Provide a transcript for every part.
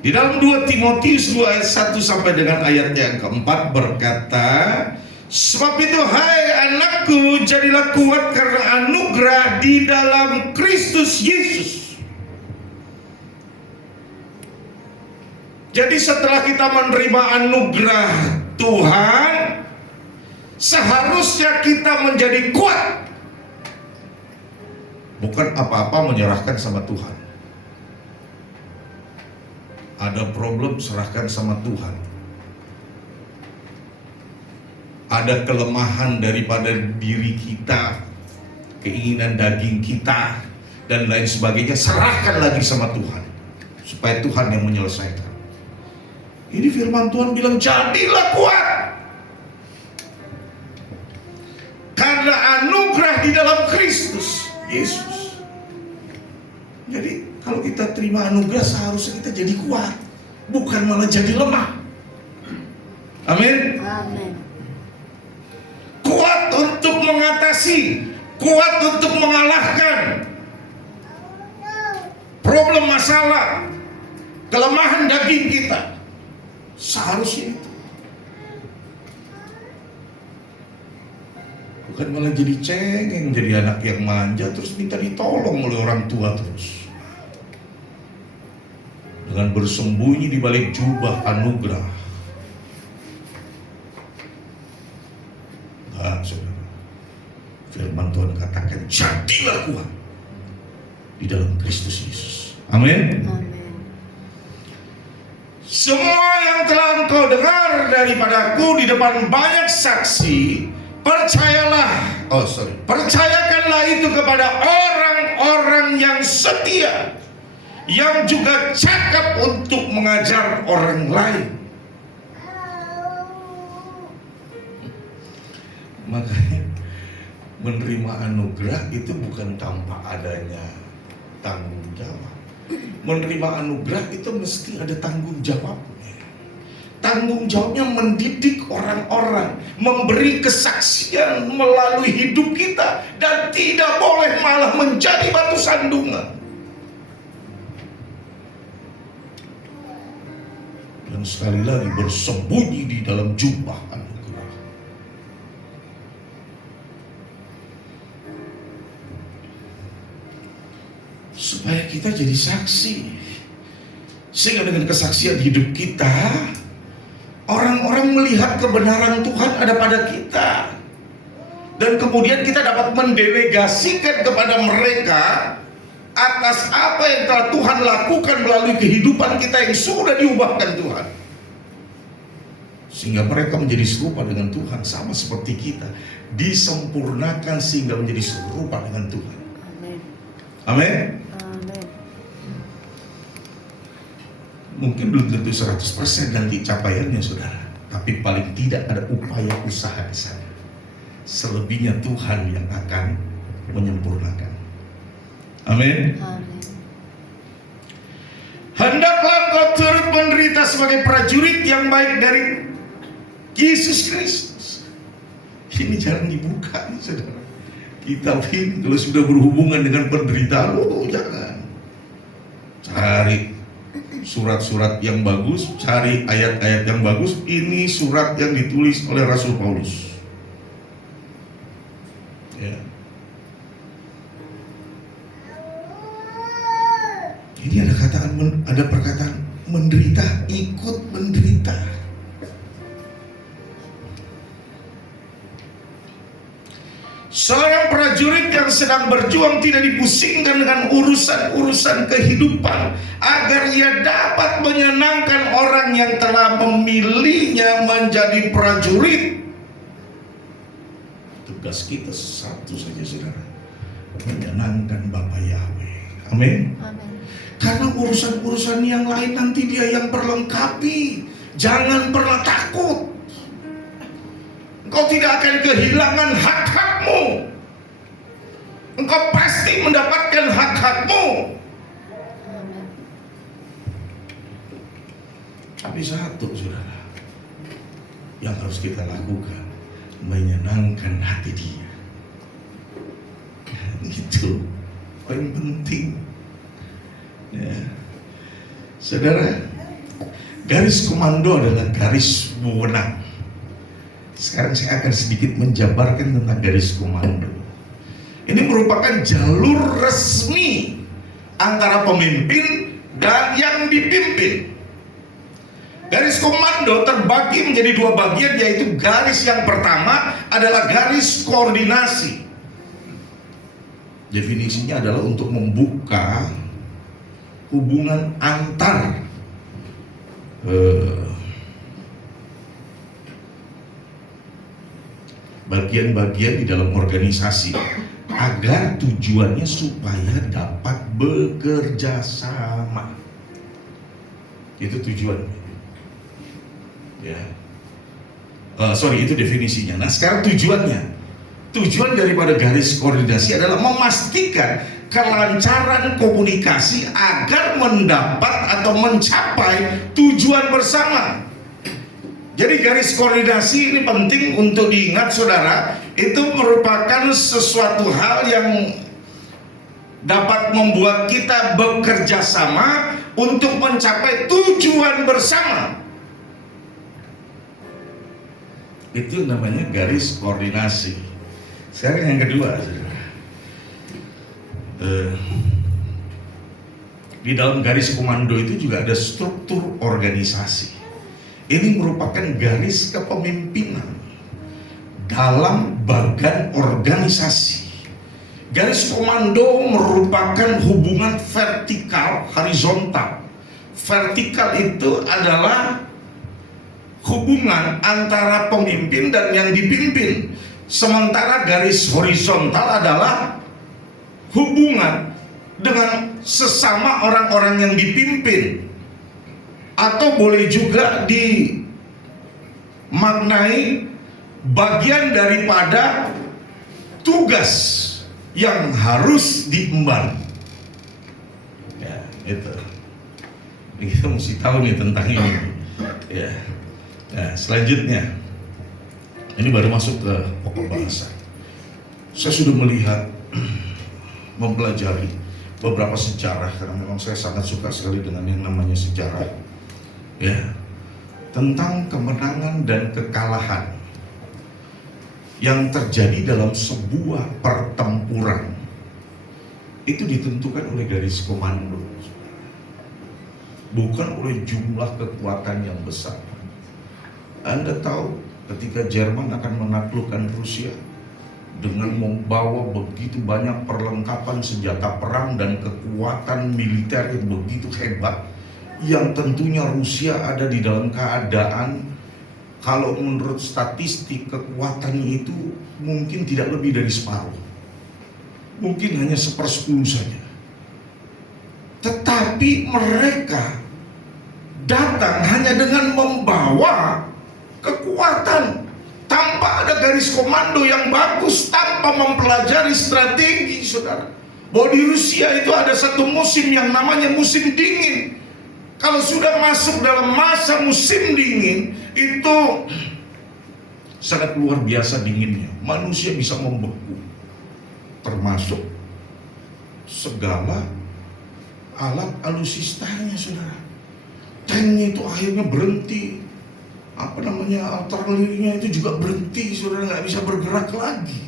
Di dalam 2 Timotius 2 ayat 1 sampai dengan ayat yang keempat berkata, sebab itu hai anakku, jadilah kuat karena anugerah di dalam Kristus Yesus. Jadi setelah kita menerima anugerah Tuhan, seharusnya kita menjadi kuat. Bukan apa-apa menyerahkan sama Tuhan. Ada problem, serahkan sama Tuhan. Ada kelemahan daripada diri kita, keinginan daging kita, dan lain sebagainya, serahkan lagi sama Tuhan, supaya Tuhan yang menyelesaikan. Ini firman Tuhan bilang, jadilah kuat karena anugerah di dalam Kristus Yesus. Jadi kalau kita terima anugerah, seharusnya kita jadi kuat, bukan malah jadi lemah. Amin. Amin. Kuat untuk mengatasi, kuat untuk mengalahkan problem, masalah, kelemahan daging kita. Seharusnya itu. Bukan malah jadi cengeng, jadi anak yang manja terus minta ditolong oleh orang tua terus. Dengan bersembunyi di balik jubah anugerah. Enggak, saudara. Firman Tuhan katakan, jadilah kuat di dalam Kristus Yesus. Amin. Amin. Semua yang telah engkau dengar daripadaku di depan banyak saksi, percayakanlah itu kepada orang-orang yang setia, yang juga cakap untuk mengajar orang lain. Makanya menerima anugerah itu bukan tanpa adanya tanggung jawab. Menerima anugerah itu mesti ada tanggung jawabnya. Tanggung jawabnya mendidik orang-orang, memberi kesaksian melalui hidup kita, dan tidak boleh malah menjadi batu sandungan. Dan sekali lagi bersembunyi di dalam jubah anugerah. Supaya kita jadi saksi, sehingga dengan kesaksian hidup kita, orang-orang melihat kebenaran Tuhan ada pada kita, dan kemudian kita dapat mendelegasikan kepada mereka atas apa yang telah Tuhan lakukan melalui kehidupan kita yang sudah diubahkan Tuhan, sehingga mereka menjadi serupa dengan Tuhan, sama seperti kita, disempurnakan sehingga menjadi serupa dengan Tuhan. Amin. Amin. Amin. Mungkin belum tentu 100% nanti capaiannya, saudara, tapi paling tidak ada upaya usaha di sana. Selebihnya Tuhan yang akan menyempurnakan. Amin. Amin. Hendaklah kau turut menderita sebagai prajurit yang baik dari Yesus Kristus. Ini jarang dibuka nih, saudara. Kita kalau sudah berhubungan dengan penderitaan, jangan. Cari surat-surat yang bagus, cari ayat-ayat yang bagus. Ini surat yang ditulis oleh Rasul Paulus. Ya. Ini ada perkataan menderita, ikut menderita. Seorang prajurit yang sedang berjuang tidak dipusingkan dengan urusan-urusan kehidupan, agar ia dapat menyenangkan orang yang telah memilihnya menjadi prajurit. Tugas kita satu saja, saudara, menyenangkan Bapa Yahweh. Amin. Amin. Karena urusan-urusan yang lain nanti Dia yang perlengkapi. Jangan pernah takut. Engkau tidak akan kehilangan hak-hakmu. Engkau pasti mendapatkan hak-hakmu. Amin. Tapi satu, saudara, yang harus kita lakukan, menyenangkan hati Dia. Itu paling penting. Ya. Saudara, Garis komando adalah garis wewenang. Sekarang saya akan sedikit menjabarkan tentang garis komando. Ini merupakan jalur resmi antara pemimpin dan yang dipimpin. Garis komando terbagi menjadi dua bagian, yaitu garis yang pertama adalah garis koordinasi. Definisinya adalah untuk membuka hubungan antar bagian-bagian di dalam organisasi agar tujuannya supaya dapat bekerja sama. Itu tujuannya. Ya, itu definisinya. Nah, sekarang tujuan daripada garis koordinasi adalah memastikan kelancaran komunikasi agar mendapat atau mencapai tujuan bersama. Jadi garis koordinasi ini penting untuk diingat, saudara. Itu merupakan sesuatu hal yang dapat membuat kita bekerja sama untuk mencapai tujuan bersama. Itu namanya garis koordinasi. Sekarang yang kedua, di dalam garis komando itu juga ada struktur organisasi. Ini merupakan garis kepemimpinan dalam bagan organisasi. Garis komando merupakan hubungan vertikal, horizontal. Vertikal itu adalah hubungan antara pemimpin dan yang dipimpin. Sementara garis horizontal adalah hubungan dengan sesama orang-orang yang dipimpin. Atau boleh juga dimaknai bagian daripada tugas yang harus diemban. Ya, itu. Kita mesti tahu nih tentang ini. Ya. Nah, selanjutnya, ini baru masuk ke pokok bahasa. Saya sudah melihat, mempelajari beberapa sejarah, karena memang saya sangat suka sekali dengan yang namanya sejarah, ya, tentang kemenangan dan kekalahan yang terjadi dalam sebuah pertempuran. Itu ditentukan oleh garis komando, bukan oleh jumlah kekuatan yang besar. Anda tahu ketika Jerman akan menaklukkan Rusia dengan membawa begitu banyak perlengkapan senjata perang dan kekuatan militer yang begitu hebat, yang tentunya Rusia ada di dalam keadaan, kalau menurut statistik kekuatannya itu mungkin tidak lebih dari separuh, mungkin hanya 1/10 saja. Tetapi mereka datang hanya dengan membawa kekuatan tanpa ada garis komando yang bagus, tanpa mempelajari strategi, saudara. Bahwa di Rusia itu ada satu musim yang namanya musim dingin. Kalau sudah masuk dalam masa musim dingin, itu sangat luar biasa dinginnya. Manusia bisa membeku, termasuk segala alat alusistanya, saudara. Tanknya itu akhirnya berhenti, artilerinya itu juga berhenti, saudara, nggak bisa bergerak lagi,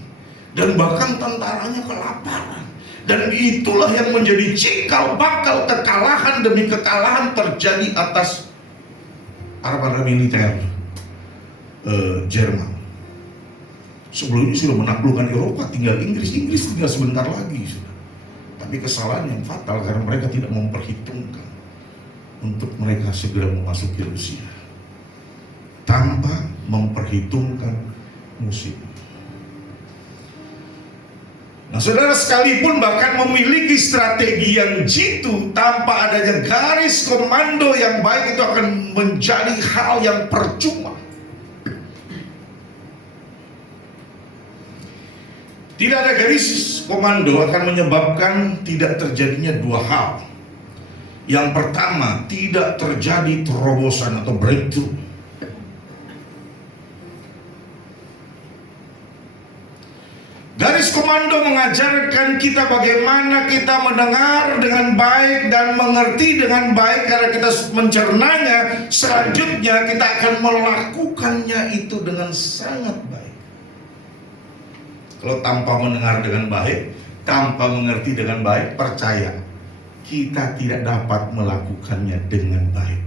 dan bahkan tentaranya kelaparan. Dan itulah yang menjadi cikal bakal kekalahan demi kekalahan terjadi atas armada militer Jerman. Sebelumnya sudah menaklukkan Eropa, tinggal Inggris tinggal sebentar lagi, saudara. Tapi kesalahan yang fatal karena mereka tidak memperhitungkan untuk mereka segera memasuki Rusia tanpa memperhitungkan musim. Nah, saudara, sekalipun bahkan memiliki strategi yang jitu, tanpa adanya garis komando yang baik, itu akan menjadi hal yang percuma. Tidak ada garis komando akan menyebabkan tidak terjadinya dua hal. Yang pertama, tidak terjadi terobosan atau breakthrough. Garis komando Komando mengajarkan kita bagaimana kita mendengar dengan baik dan mengerti dengan baik. Karena kita mencernanya, selanjutnya kita akan melakukannya itu dengan sangat baik. Kalau tanpa mendengar dengan baik, tanpa mengerti dengan baik, percaya, kita tidak dapat melakukannya dengan baik.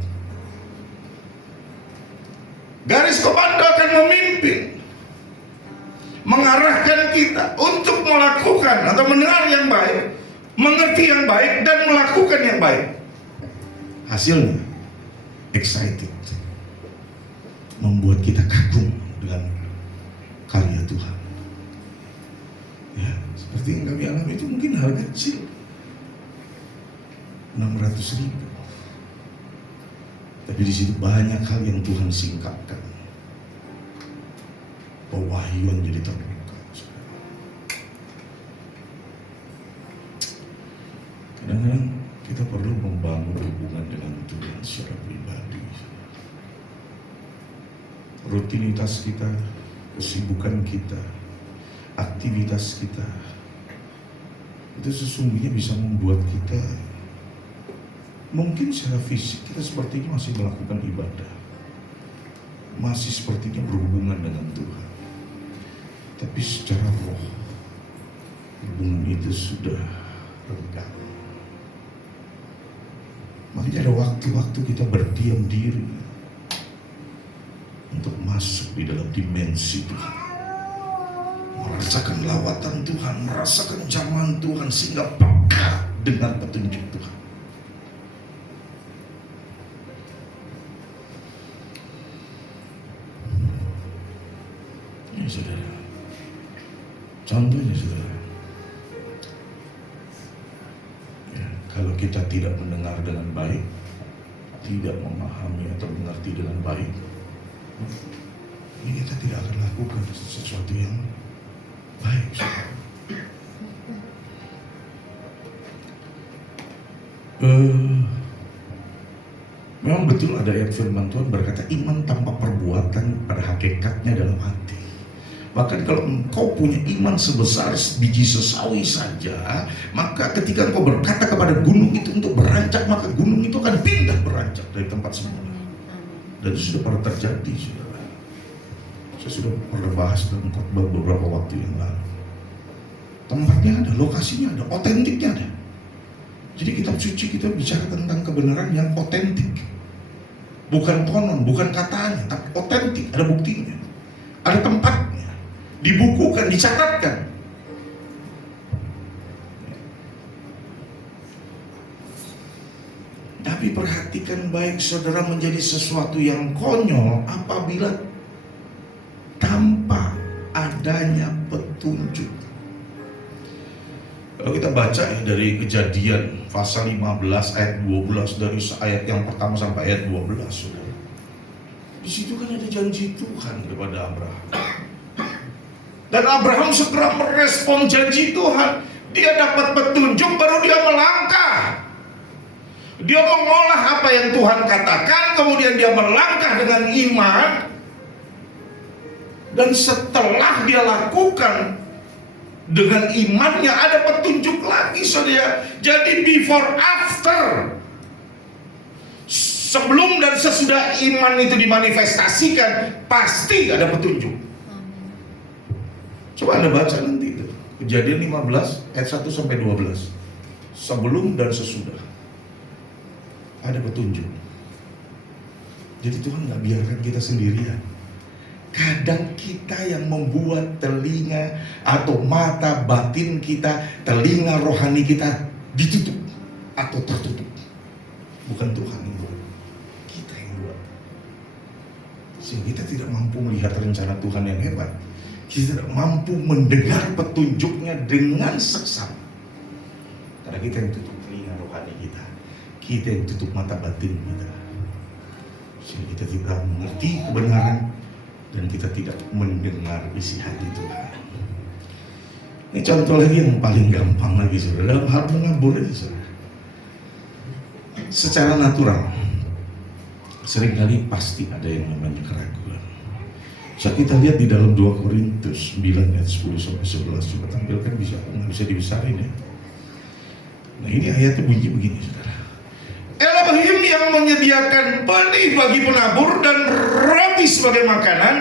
Garis komando akan memimpin, mengarahkan kita untuk melakukan atau mendengar yang baik, mengerti yang baik, dan melakukan yang baik. Hasilnya excited, membuat kita kagum dengan karya Tuhan. Ya, seperti yang kami alami itu mungkin hal kecil, 600.000, tapi di situ banyak hal yang Tuhan singkapkan. Pewahyuan jadi terbuka. Kadang-kadang kita perlu membangun hubungan dengan Tuhan secara pribadi. Rutinitas kita, kesibukan kita, aktivitas kita, itu sesungguhnya bisa membuat kita, mungkin secara fisik kita sepertinya masih melakukan ibadah, masih sepertinya berhubungan dengan Tuhan, tapi secara roh hubungan itu sudah renggang. Makanya ada waktu-waktu kita berdiam diri untuk masuk di dalam dimensi Tuhan, merasakan lawatan Tuhan, merasakan jamahan Tuhan, sehingga peka dengan petunjuk Tuhan. Ya saudara, contohnya saudara, ya, kalau kita tidak mendengar dengan baik, tidak memahami atau mengerti dengan baik, ini kita tidak akan lakukan sesuatu yang baik, saudara. Memang betul ada ayat firman Tuhan berkata, iman tanpa perbuatan pada hakikatnya dalam hati. Bahkan kalau engkau punya iman sebesar biji sesawi saja, maka ketika engkau berkata kepada gunung itu untuk berancak, maka gunung itu akan pindah berancak dari tempat semula. Dan itu sudah pernah terjadi, saudara. Saya sudah pernah bahas dalam khotbah beberapa waktu yang lalu. Tempatnya ada, lokasinya ada, otentiknya ada. Jadi kitab suci kita bicara tentang kebenaran yang otentik, bukan konon, bukan katanya, tapi otentik, ada buktinya, ada tempatnya, dibukukan, dicatatkan. Tapi perhatikan baik, saudara, menjadi sesuatu yang konyol apabila tanpa adanya petunjuk. Kalau kita baca ya dari Kejadian pasal 15 ayat 12, dari ayat yang pertama sampai ayat 12, saudara. Di situ kan ada janji Tuhan kepada Abraham. Dan Abraham segera merespon janji Tuhan. Dia dapat petunjuk, baru dia melangkah. Dia mengolah apa yang Tuhan katakan, kemudian dia melangkah dengan iman. Dan setelah dia lakukan dengan imannya, ada petunjuk lagi, saudara. Jadi before after, sebelum dan sesudah iman itu dimanifestasikan, pasti ada petunjuk. Coba Anda baca nanti itu, Kejadian 15 ayat 1 sampai 12. Sebelum dan sesudah ada petunjuk. Jadi Tuhan gak biarkan kita sendirian. Kadang kita yang membuat telinga atau mata batin kita, telinga rohani kita ditutup atau tertutup. Bukan Tuhan yang buat, kita yang buat. Sehingga kita tidak mampu melihat rencana Tuhan yang hebat. Kita tidak mampu mendengar petunjuknya dengan seksama. Karena kita yang tutup telinga rohani kita, kita yang tutup mata batin kita. Sehingga kita tidak mengerti kebenaran dan kita tidak mendengar isi hati Tuhan. Ini contoh lagi yang paling gampang lagi, saudara. Dalam hal menabur aja, saudara. Secara natural, seringkali pasti ada yang namanya keraguan. So kita lihat di dalam 2 Korintus 9 ayat 10 sampai 11, coba tampilkan, nggak bisa dibesarin ya. Nah ini ayatnya bunyi begini, saudara. Elohim yang menyediakan benih bagi penabur dan roti sebagai makanan,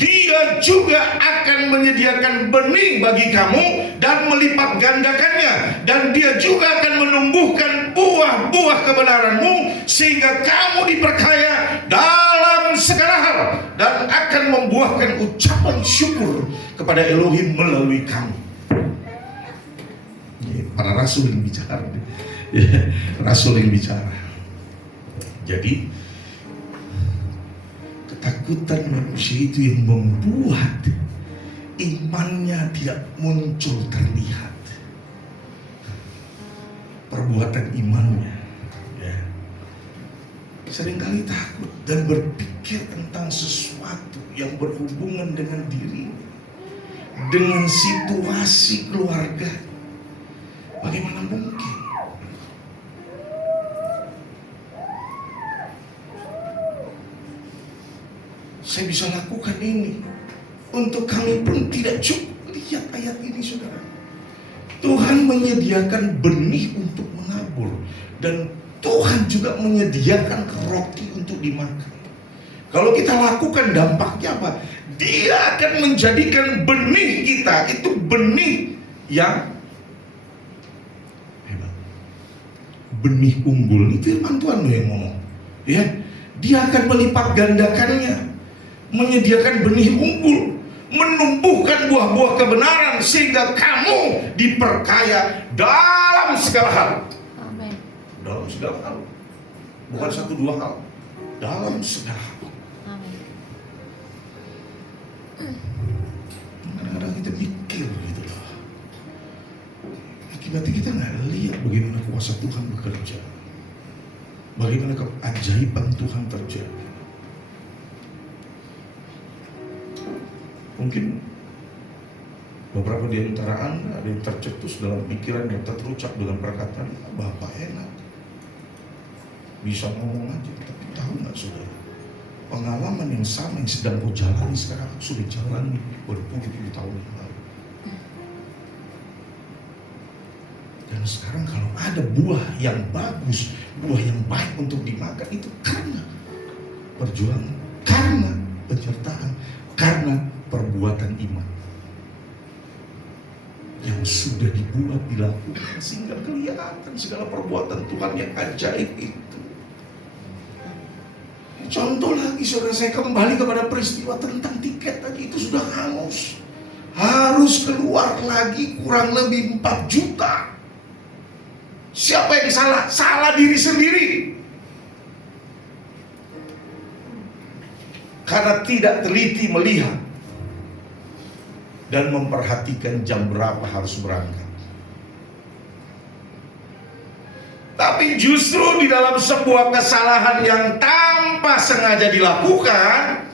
Dia juga akan menyediakan benih bagi kamu dan melipat gandakannya, dan Dia juga akan menumbuhkan buah-buah kebenaranmu sehingga kamu diperkaya dalam segala hal dan akan membuahkan ucapan syukur kepada Elohim melalui kamu. Para rasul yang bicara, rasul yang bicara. Jadi ketakutan manusia itu yang membuat imannya tidak muncul terlihat. Perbuatan imannya, ya. Seringkali takut dan berpikir tentang sesuatu yang berhubungan dengan dirinya, dengan situasi keluarga. Bagaimana mungkin? Saya bisa lakukan ini. Untuk kami pun tidak cukup. Lihat ayat ini, saudara. Tuhan menyediakan benih untuk menabur, dan Tuhan juga menyediakan roti untuk dimakan. Kalau kita lakukan, dampaknya apa? Dia akan menjadikan benih kita itu benih yang benih unggul. Ini firman Tuhan yang ngomong, ya. Dia akan melipat gandakannya, menyediakan benih unggul, menumbuhkan buah-buah kebenaran sehingga kamu diperkaya dalam segala hal. Amin. Dalam segala hal, bukan 1-2 hal, dalam segala hal. Amin. Kadang-kadang kita pikir gitu loh. Akibatnya kita nggak lihat bagaimana kuasa Tuhan bekerja, bagaimana keajaiban Tuhan terjadi. Mungkin beberapa di antara Anda ada yang tercetus dalam pikiran dan terucap dengan perkataan, Bapak enak, bisa ngomong aja. Tapi tahu nggak, saudara, pengalaman yang sama yang sedang kau jalani sekarang sudah jalani berpuluh-puluh tahun yang lalu. Dan sekarang kalau ada buah yang bagus, buah yang baik untuk dimakan, itu karena perjuangan, karena penyertaan, karena perbuatan iman yang sudah dibuat, dilakukan, sehingga kelihatan segala perbuatan Tuhan yang ajaib itu. Contoh lagi, saudara, saya kembali kepada peristiwa tentang tiket tadi, itu sudah hangus, harus keluar lagi kurang lebih 4 juta. Siapa yang salah? Salah diri sendiri. Karena tidak teliti melihat dan memperhatikan jam berapa harus berangkat. Tapi justru di dalam sebuah kesalahan yang tanpa sengaja dilakukan,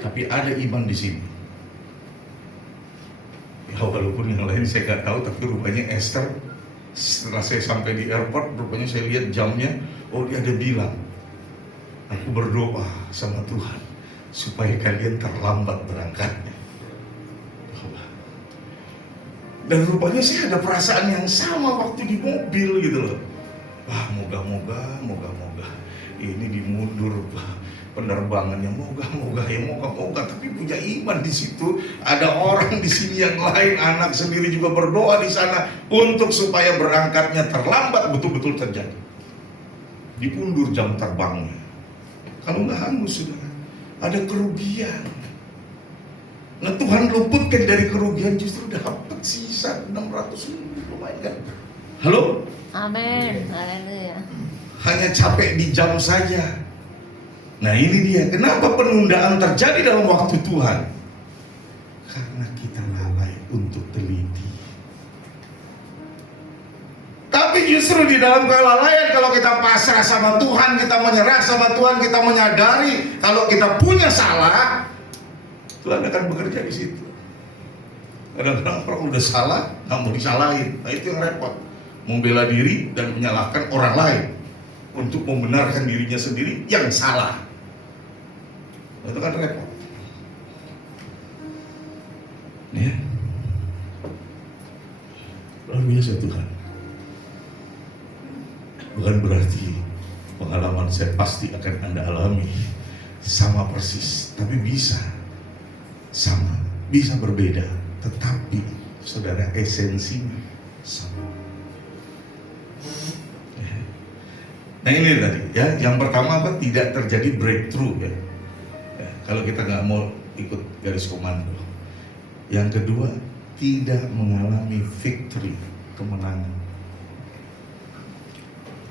tapi ada iman di sini. Ya, walaupun yang lain saya nggak tahu, tapi rupanya Esther, setelah saya sampai di airport, rupanya saya lihat jamnya, oh dia ada bilang, aku berdoa sama Tuhan supaya kalian terlambat berangkatnya. Dan rupanya saya ada perasaan yang sama waktu di mobil gitu loh. Wah, moga-moga ini dimundur penerbangannya, moga-moga, tapi punya iman di situ. Ada orang di sini yang lain, anak sendiri juga berdoa di sana untuk supaya berangkatnya terlambat, betul-betul terjadi. Diundur jam terbangnya. Kalau nggak hangus, saudara, ada kerugian. Nah, Tuhan luputkan dari kerugian, justru dapat sisa 600 ribu, lumayan kan? Halo? Amin. Haleluya. Hanya capek di jam saja. Nah, ini dia, kenapa penundaan terjadi dalam waktu Tuhan? Karena kita lalai untuk teliti. Tapi justru di dalam kelalaian, kalau kita pasrah sama Tuhan, kita menyerah sama Tuhan, kita menyadari kalau kita punya salah, Tuhan akan bekerja di situ. Kadang-kadang orang udah salah, nggak mau disalahin. Nah, itu yang repot. Membela diri dan menyalahkan orang lain untuk membenarkan dirinya sendiri yang salah. Itu kan repot. Ya. Luar biasa Tuhan. Bukan berarti pengalaman saya pasti akan Anda alami sama persis, tapi bisa sama, bisa berbeda, tetapi saudara esensinya sama. Nah ini tadi ya, yang pertama apa? Tidak terjadi breakthrough ya. Kalau kita nggak mau ikut garis komando. Yang kedua, tidak mengalami victory, kemenangan.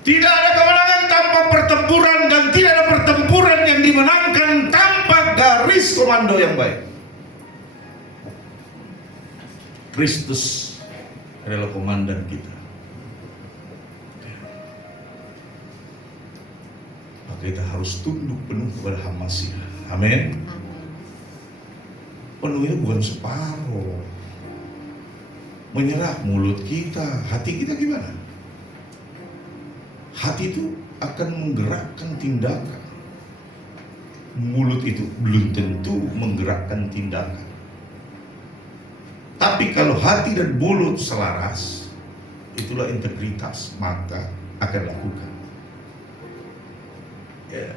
Tidak ada kemenangan tanpa pertempuran, dan tidak ada pertempuran yang dimenangkan tanpa garis komando yang baik. Kristus adalah komandan kita. Maka kita harus tunduk penuh kepada Hamasya. Amin. Penuhnya bukan separuh. Menyerah mulut kita, hati kita gimana? Hati itu akan menggerakkan tindakan. Mulut itu belum tentu menggerakkan tindakan. Tapi kalau hati dan mulut selaras, itulah integritas, maka akan lakukan. Ya.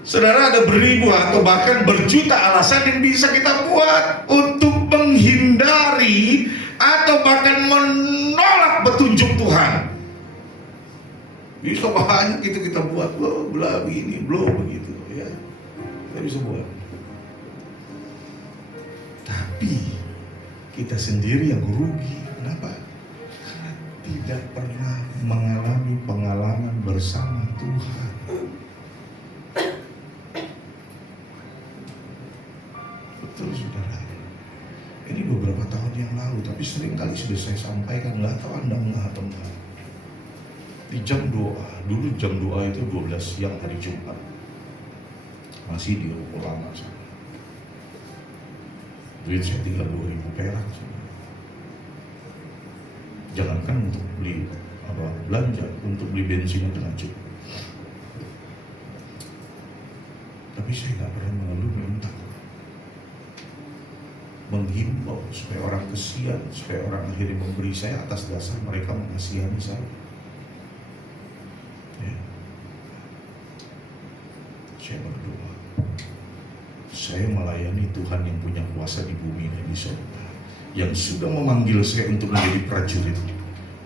Saudara, ada beribu atau bahkan berjuta alasan yang bisa kita buat untuk menghindari atau bahkan menolak petunjuk Tuhan. Bisa banyak itu kita buat, bla begini, bla begitu, ya. Kita bisa buat. Tapi kita sendiri yang rugi. Kenapa? Karena tidak pernah mengalami pengalaman bersama Tuhan. Betul saudara. Ini beberapa tahun yang lalu, tapi sering kali sudah saya sampaikan, nggak tahu Anda enggak atau enggak. Di jam doa, dulu jam doa itu 12 siang hari Jumat. Masih di Ruko Lama sana. Duit saya tinggal 2.000 perak. Jangankan untuk beli belanja, untuk beli bensin itu nggak cukup. Tapi saya nggak pernah mengeluh minta. Menghimbau supaya orang kesian, supaya orang akhirnya memberi saya atas dasar mereka mengasihani saya. Ya. Saya berdoa. Saya melayani Tuhan yang punya kuasa di bumi dan di surga, yang sudah memanggil saya untuk menjadi prajurit.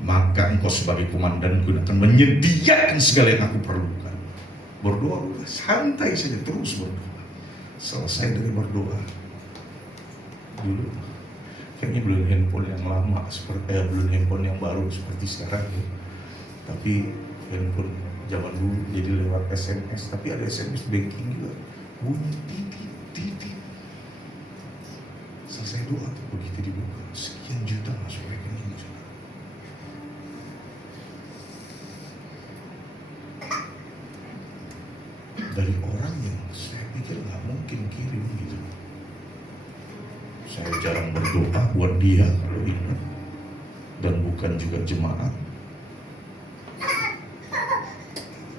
Maka engkau sebagai komandanku akan menyediakan segala yang aku perlukan. Berdoa, santai saja, terus berdoa. Selesai dari berdoa, dulu kayaknya belum handphone yang lama seperti belum handphone yang baru seperti sekarang ya. Tapi handphone zaman dulu jadi lewat SMS, tapi ada SMS banking juga, bunyi titik. Selesai doa tuh, begitu dibuka sekian juta masuk rekening. Dari orang yang saya pikir nggak mungkin kirim gitu. Saya jarang berdoa buat dia kalau ingat, dan bukan juga jemaat.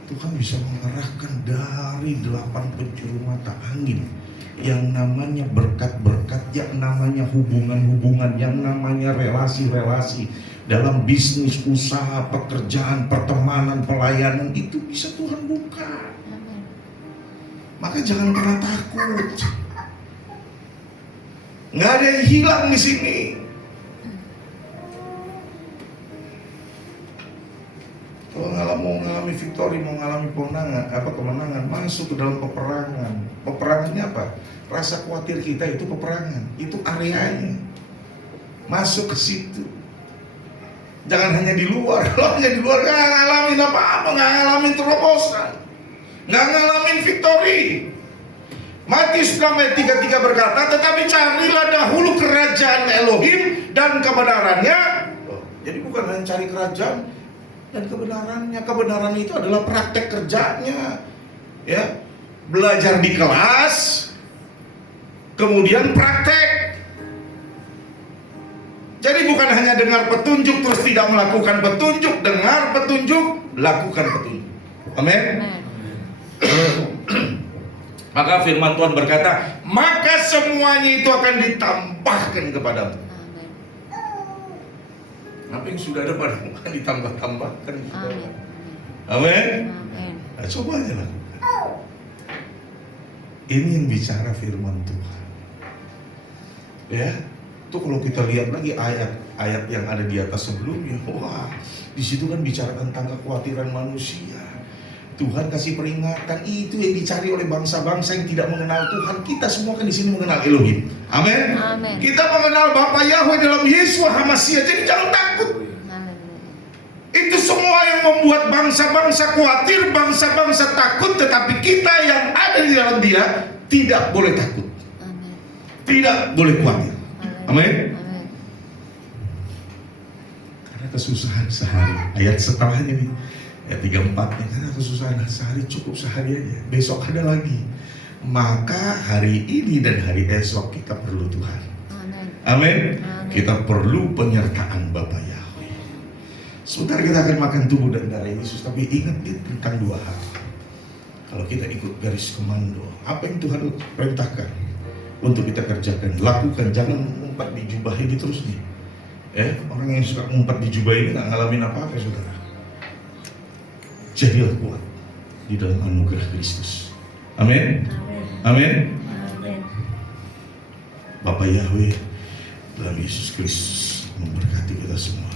Tuhan bisa mengerahkan dari 8 penjuru mata angin, yang namanya berkat-berkat, yang namanya hubungan-hubungan, yang namanya relasi-relasi dalam bisnis, usaha, pekerjaan, pertemanan, pelayanan, itu bisa Tuhan buka. Maka jangan pernah takut. Nggak ada yang hilang di sini. Kalau mau mengalami victory, mau mengalami kemenangan, masuk ke dalam peperangan. Peperangannya apa? Rasa khawatir kita itu peperangan, itu areanya. Masuk ke situ. Jangan hanya di luar. Kalau hanya di luar nggak ngalamin apa-apa, nggak ngalamin terobosan, nggak ngalamin victory. Matius 6 ayat 33 berkata, tetapi carilah dahulu kerajaan Elohim dan kebenarannya. Jadi bukan hanya cari kerajaan dan kebenarannya. Kebenaran itu adalah praktek kerjanya. Ya, belajar di kelas, kemudian praktek. Jadi bukan hanya dengar petunjuk terus tidak melakukan petunjuk, dengar petunjuk, lakukan petunjuk. Amin. Maka firman Tuhan berkata, maka semuanya itu akan ditambahkan kepadamu. Amin. Apa yang sudah ada padamu akan ditambah-tambahkan. Amin. Amin. Amin. Nah, coba aja lah. Ini yang bicara firman Tuhan. Ya, itu kalau kita lihat lagi ayat-ayat yang ada di atas sebelumnya, wah, di situ kan bicara tentang kekhawatiran manusia. Tuhan kasih peringatan, itu yang dicari oleh bangsa-bangsa yang tidak mengenal Tuhan. Kita semua kan di sini mengenal Elohim. Amin. Amin. Kita mengenal Bapa Yahweh dalam Yesus HaMasiah. Jadi jangan takut. Amin. Itu semua yang membuat bangsa-bangsa khawatir, bangsa-bangsa takut, tetapi kita yang ada di dalam Dia tidak boleh takut. Amin. Tidak boleh khawatir. Amin. Amin. Karena kesusahan sehari. Ayat setelahnya nih, ayat 34 nih, karena kesusahan sehari cukup sehari aja. Besok ada lagi. Maka hari ini dan hari esok kita perlu Tuhan. Amin. Amin. Amin. Kita perlu penyertaan Bapa Yahweh. Sebentar kita akan makan tubuh dan darah Yesus, tapi ingat tentang 2 hal. Kalau kita ikut garis komando, apa yang Tuhan perintahkan untuk kita kerjakan, lakukan. Jangan ngumpet di jubah ini terus nih. Orang yang suka ngumpet di jubah ini nggak ngalamin apa-apa, saudara. Jadilah kuat di dalam anugerah Kristus. Amin. Amin. Amin. Bapa Yahweh dalam Yesus Kristus memberkati kita semua.